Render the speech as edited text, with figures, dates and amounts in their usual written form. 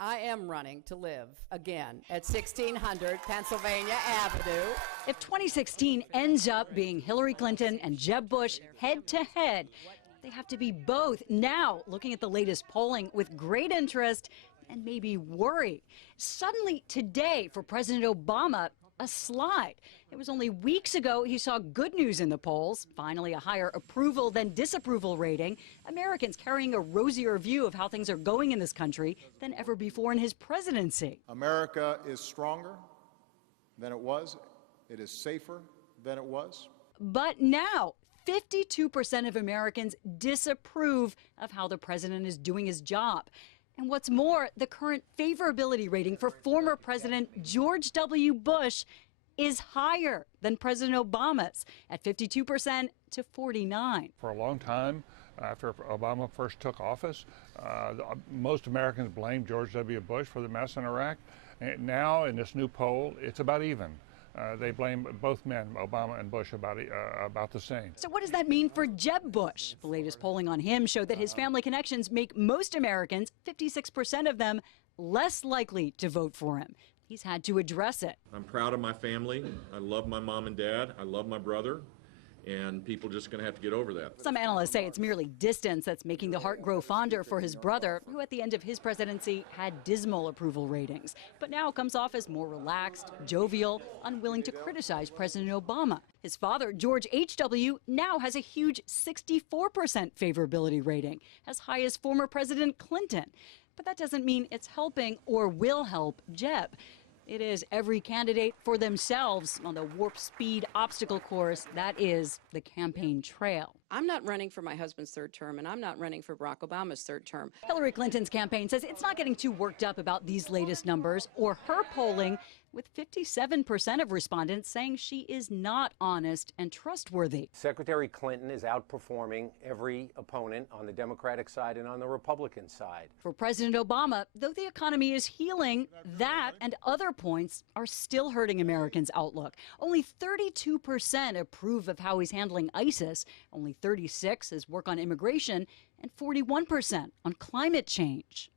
I am running to live again at 1600 Pennsylvania Avenue. If 2016 ends up being Hillary Clinton and Jeb Bush head-to-head, they have to be both now, looking at the latest polling with great interest and maybe worry. Suddenly today, for President Obama, a slide. It was only weeks ago he saw good news in the polls, finally a higher approval than disapproval rating, Americans carrying a rosier view of how things are going in this country than ever before in his presidency. America is stronger than it was. It is safer than it was. But now, 52% of Americans disapprove of how the president is doing his job. And what's more, the current favorability rating for former President George W. Bush is higher than President Obama's at 52% to 49%. For a long time, after Obama first took office, most Americans blamed George W. Bush for the mess in Iraq. And now, in this new poll, it's about even. They blame both men, Obama and Bush, about the same. So what does that mean for Jeb Bush? The latest polling on him showed that his family connections make most Americans, 56% of them, less likely to vote for him. He's had to address it. I'm proud of my family. I love my mom and dad. I love my brother. And people are just going to have to get over that. Some analysts say it's merely distance that's making the heart grow fonder for his brother, who at the end of his presidency had dismal approval ratings, but now comes off as more relaxed, jovial, unwilling to criticize President Obama. His father, George H.W., now has a huge 64% favorability rating, as high as former President Clinton. But that doesn't mean it's helping or will help Jeb. It is every candidate for themselves on the warp speed obstacle course that is the campaign trail. I'm not running for my husband's third term, and I'm not running for Barack Obama's third term. Hillary Clinton's campaign says it's not getting too worked up about these latest numbers or her polling, with 57% of respondents saying she is not honest and trustworthy. Secretary Clinton is outperforming every opponent on the Democratic side and on the Republican side. For President Obama, though the economy is healing, that and other points are still hurting Americans' outlook. Only 32% approve of how he's handling ISIS, only 36% his work on immigration, and 41% on climate change.